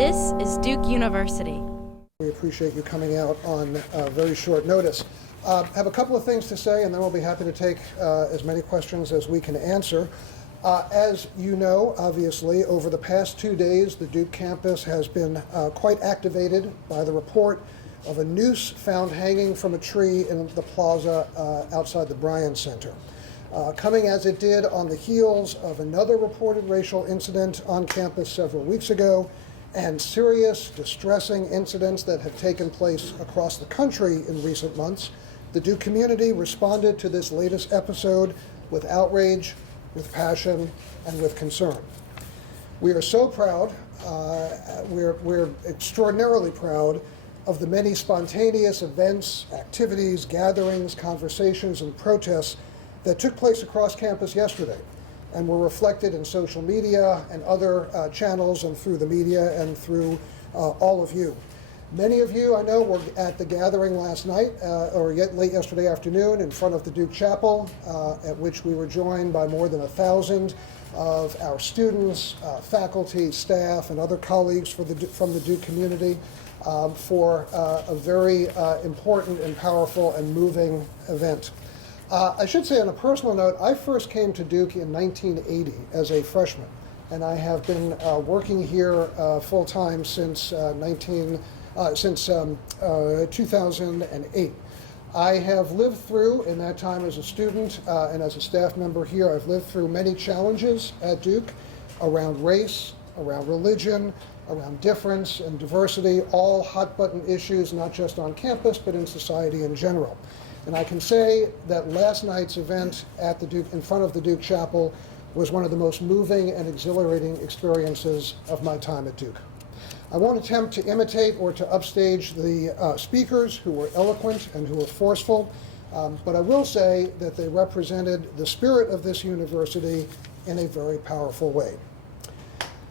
This is Duke University. We appreciate you coming out on very short notice. Have a couple of things to say, and then we'll be happy to take as many questions as we can answer. As you know, obviously, over the past 2 days, the Duke campus has been quite activated by the report of a noose found hanging from a tree in the plaza outside the Bryan Center. Coming as it did on the heels of another reported racial incident on campus several weeks ago, and serious, distressing incidents that have taken place across the country in recent months, the Duke community responded to this latest episode with outrage, with passion, and with concern. We are so proud, we're extraordinarily proud of the many spontaneous events, activities, gatherings, conversations, and protests that took place across campus yesterday and were reflected in social media and other channels and through the media and through all of you. Many of you, I know, were at the gathering last night or late yesterday afternoon in front of the Duke Chapel, at which we were joined by more than 1,000 of our students, faculty, staff, and other colleagues from the Duke community for a very important and powerful and moving event. I should say on a personal note, I first came to Duke in 1980 as a freshman, and I have been working here full-time since 2008. I have lived through, in that time as a student and as a staff member here, I've lived through many challenges at Duke around race, around religion, around difference and diversity, all hot-button issues, not just on campus, but in society in general. And I can say that last night's event at the Duke, in front of the Duke Chapel, was one of the most moving and exhilarating experiences of my time at Duke. I won't attempt to imitate or to upstage the speakers who were eloquent and who were forceful, but I will say that they represented the spirit of this university in a very powerful way.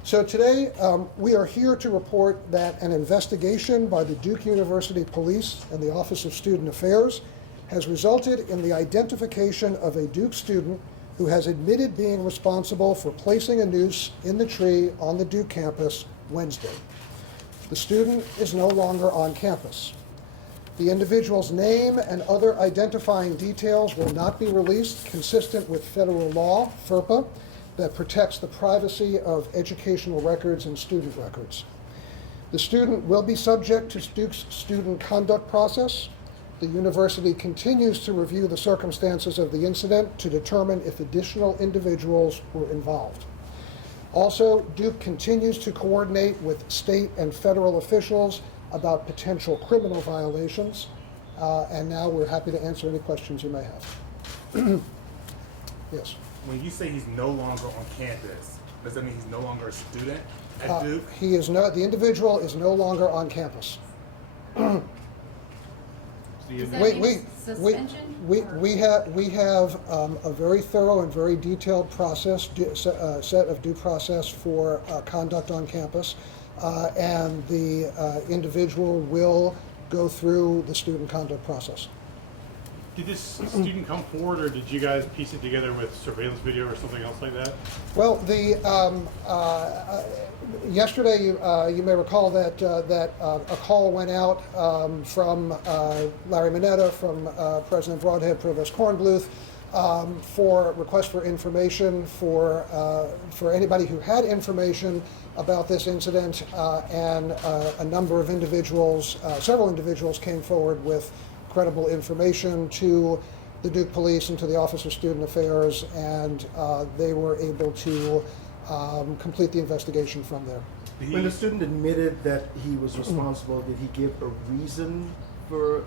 So today, we are here to report that an investigation by the Duke University Police and the Office of Student Affairs has resulted in the identification of a Duke student who has admitted being responsible for placing a noose in the tree on the Duke campus Wednesday. The student is no longer on campus. The individual's name and other identifying details will not be released, consistent with federal law, FERPA, that protects the privacy of educational records and student records. The student will be subject to Duke's student conduct process. The university continues to review the circumstances of the incident to determine if additional individuals were involved. Also, Duke continues to coordinate with state and federal officials about potential criminal violations. And now we're happy to answer any questions you may have. Yes. When you say he's no longer on campus, does that mean he's no longer a student at Duke? The individual is no longer on campus. We have a very thorough and very detailed process, set of due process for conduct on campus, and the individual will go through the student conduct process. Did this student come forward, or did you guys piece it together with surveillance video or something else like that? Well, yesterday you may recall that a call went out from Larry Moneta, from President Broadhead, Provost Kornbluth, for request for information for anybody who had information about this incident, and a number of individuals, several individuals came forward with credible information to the Duke Police and to the Office of Student Affairs, and they were able to complete the investigation from there. When the student admitted that he was responsible, did he give a reason for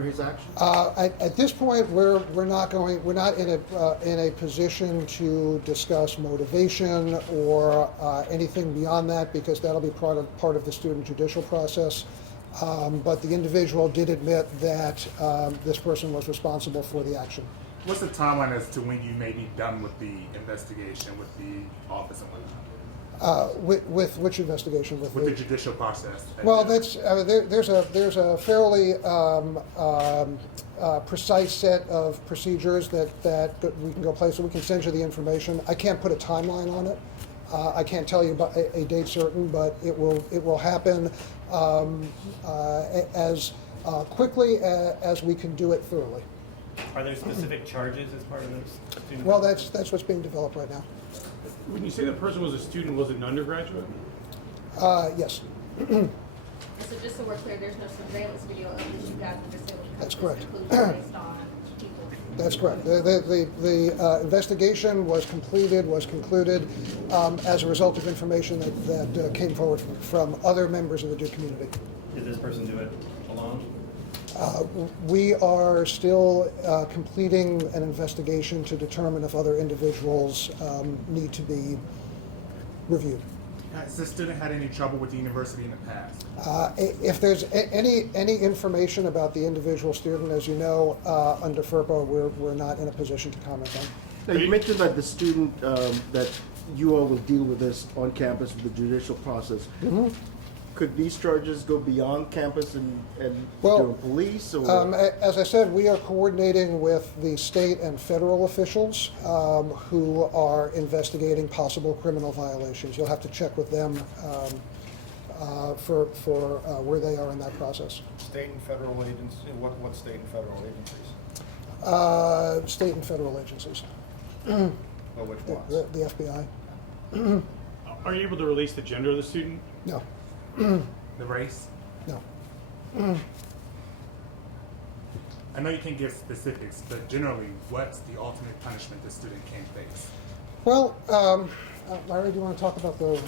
his actions? At this point, we're not in a position to discuss motivation or anything beyond that, because that'll be part of the student judicial process. But the individual did admit that this person was responsible for the action. What's the timeline as to when you may be done with the investigation with the office and whatnot? With which investigation? With the judicial process. Well, that's there's a fairly precise set of procedures that we can go place, so we can send you the information. I can't put a timeline on it. I can't tell you about a date certain, but it will happen as quickly as we can do it thoroughly. Are there specific charges as part of this student? Well, that's what's being developed right now. When you say the person was a student, was it an undergraduate? Yes, So just so we're clear, there's no surveillance video of this you guys understand what That's this correct. conclusion based on people. that's correct. The investigation was concluded as a result of information that came forward from other members of the Duke community. Did this person do it alone? We are still completing an investigation to determine if other individuals need to be reviewed. Has the student had any trouble with the university in the past? If there's any information about the individual student, as you know, under FERPA, we're not in a position to comment on. Now, you mentioned that the student, that you all will deal with this on campus with the judicial process. Mm-hmm. Could these charges go beyond campus and Well, during police? Or? As I said, we are coordinating with the state and federal officials who are investigating possible criminal violations. You'll have to check with them for where they are in that process. State and federal agencies, what state and federal agencies? State and federal agencies, Well, which ones? the FBI. Are you able to release the gender of the student? No, The race? no. I know you can't give specifics, but generally, what's the ultimate punishment the student can face? Well, Larry, do you want to talk about the?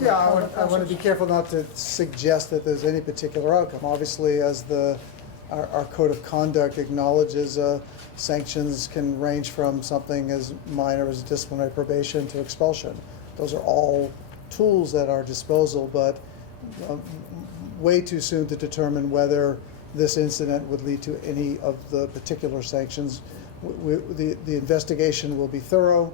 Yeah, I want to be careful not to suggest that there's any particular outcome. Obviously, as our code of conduct acknowledges, sanctions can range from something as minor as disciplinary probation to expulsion. Those are all tools at our disposal, but way too soon to determine whether this incident would lead to any of the particular sanctions. The investigation will be thorough.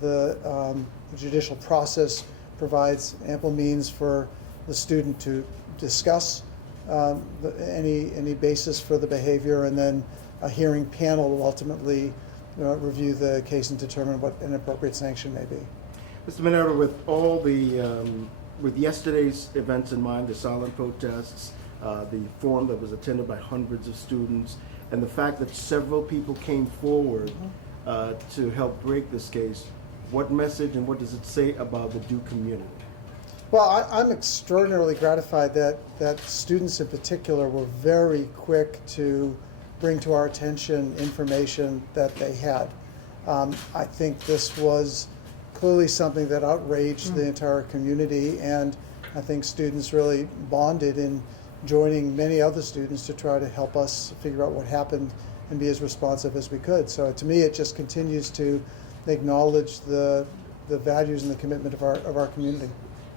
The judicial process provides ample means for the student to discuss any basis for the behavior, and then a hearing panel will ultimately review the case and determine what an appropriate sanction may be. Mr. Moneta, with all the, with yesterday's events in mind, the silent protests, the forum that was attended by hundreds of students, and the fact that several people came forward to help break this case, what message and what does it say about the Duke community? Well, I'm extraordinarily gratified that students in particular were very quick to bring to our attention information that they had. I think this was clearly something that outraged the entire community, and I think students really bonded in joining many other students to try to help us figure out what happened and be as responsive as we could. So to me, it just continues to acknowledge the values and the commitment of our community.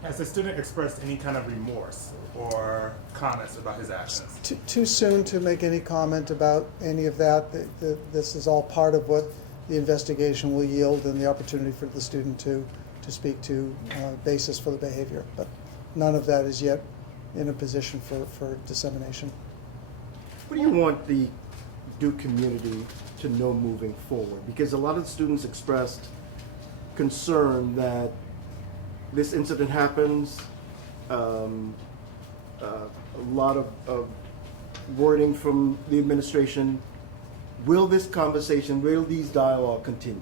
Has the student expressed any kind of remorse or comments about his actions? Too soon to make any comment about any of that. This is all part of what the investigation will yield, and the opportunity for the student to speak to basis for the behavior. But none of that is yet in a position for dissemination. What do you want the Duke community to know moving forward? Because a lot of the students expressed concern that this incident happens, a lot of wording from the administration. Will this conversation, will these dialogue continue?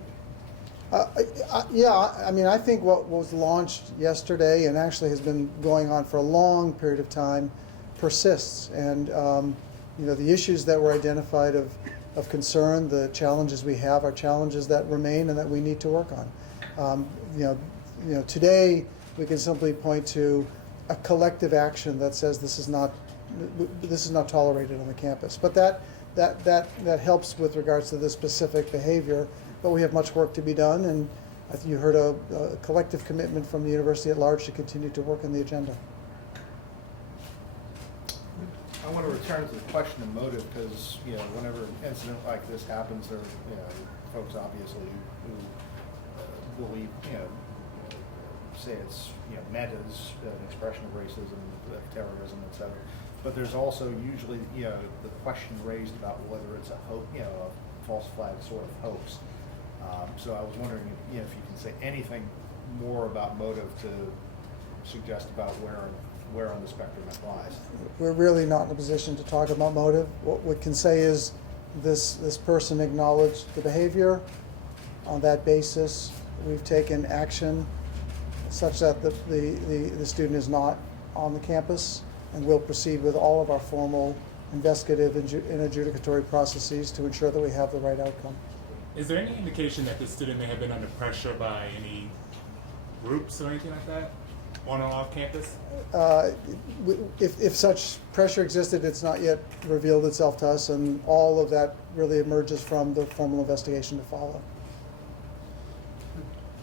Yeah, I mean, I think what was launched yesterday and actually has been going on for a long period of time persists. And the issues that were identified of concern, the challenges we have, are challenges that remain and that we need to work on. Today we can simply point to a collective action that says this is not tolerated on the campus. But that helps with regards to the specific behavior. But we have much work to be done, and I think you heard a collective commitment from the university at large to continue to work on the agenda. I want to return to the question of motive, because whenever an incident like this happens, there are folks obviously who believe say it's meant as an expression of racism, terrorism, etc. But there's also usually the question raised about whether it's a false flag sort of hoax. So I was wondering if you can say anything more about motive to suggest about where on the spectrum it lies. We're really not in a position to talk about motive. What we can say is this person acknowledged the behavior. On that basis, we've taken action such that the student is not on the campus, and we'll proceed with all of our formal investigative and adjudicatory processes to ensure that we have the right outcome. Is there any indication that the student may have been under pressure by any groups or anything like that on or off campus? If such pressure existed, it's not yet revealed itself to us, and all of that really emerges from the formal investigation to follow.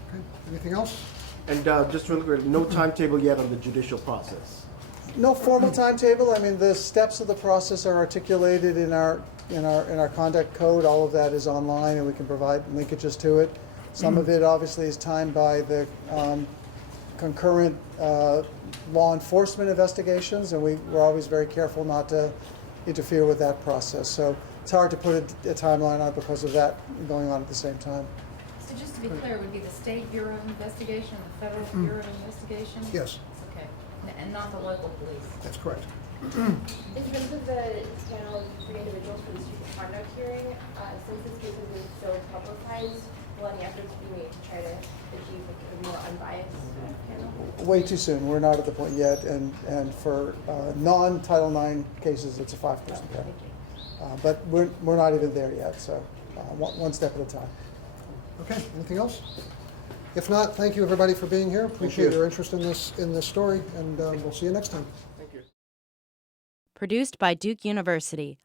Okay, anything else? And just really quick, no timetable yet on the judicial process. No formal timetable. I mean, the steps of the process are articulated in our conduct code. All of that is online, and we can provide linkages to it. Some of it obviously is timed by the concurrent law enforcement investigations, and we're always very careful not to interfere with that process. So it's hard to put a timeline on it because of that going on at the same time. So just to be clear, it would be the State Bureau investigation, the Federal Bureau investigation? Yes, Okay, and not the local police? that's correct. In terms of the panel of 3 individuals for the student conduct hearing, since this case has been so publicized, will any efforts be made to try to achieve a more unbiased panel? Way too soon. We're not at the point yet, and for non-Title IX cases, it's a 5-person panel. But we're not even there yet, so one step at a time. Okay, anything else? If not, thank you everybody for being here. Appreciate your interest in this story, and we'll see you next time. Produced by Duke University,